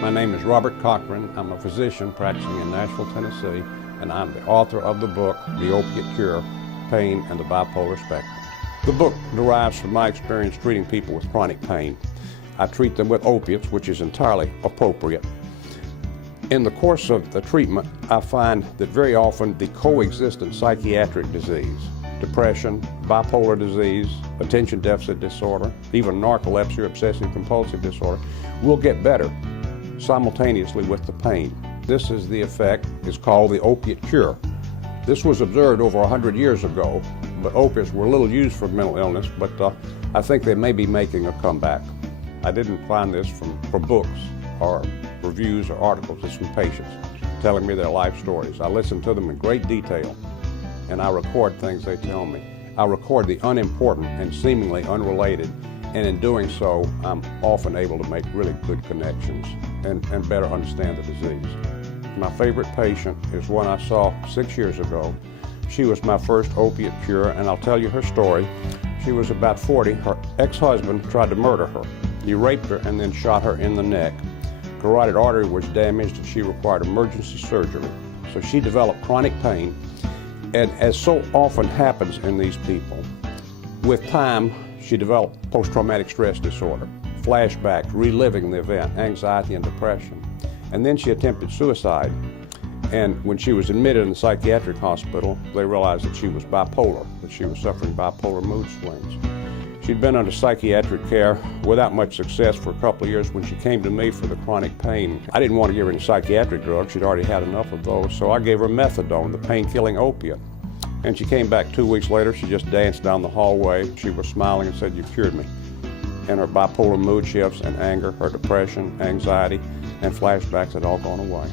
My name is Robert Cochran. I'm a physician practicing in Nashville, Tennessee, and I'm the author of the book, The Opiate Cure, Pain and the Bipolar Spectrum. The book derives from my experience treating people with chronic pain. I treat them with opiates, which is entirely appropriate. In the course of the treatment, I find that very often the coexistent psychiatric disease, depression, bipolar disease, attention deficit disorder, even narcolepsy or obsessive compulsive disorder, will get better simultaneously with the pain. This is the effect. It's called the opiate cure. This was observed over 100 years ago, but opiates were little used for mental illness, but I think they may be making a comeback. I didn't find this from books or reviews or articles. It's from patients telling me their life stories. I listen to them in great detail, and I record things they tell me. I record the unimportant and seemingly unrelated, and in doing so, I'm often able to make really good connections and better understand the disease. My favorite patient is one I saw 6 years ago. She was my first opiate cure, and I'll tell you her story. She was about 40. Her ex-husband tried to murder her. He raped her and then shot her in the neck. Carotid artery was damaged and she required emergency surgery. So she developed chronic pain, and as so often happens in these people, with time she developed post-traumatic stress disorder, flashbacks, reliving the event, anxiety and depression. And then she attempted suicide. And when she was admitted in the psychiatric hospital, they realized that she was bipolar, that she was suffering bipolar mood swings. She'd been under psychiatric care without much success for a couple of years when she came to me for the chronic pain. I didn't want to give her any psychiatric drugs. She'd already had enough of those, so I gave her methadone, the pain-killing opiate. And she came back 2 weeks later. She just danced down the hallway. She was smiling and said, "You've cured me." And her bipolar mood shifts and anger, her depression, anxiety, and flashbacks had all gone away.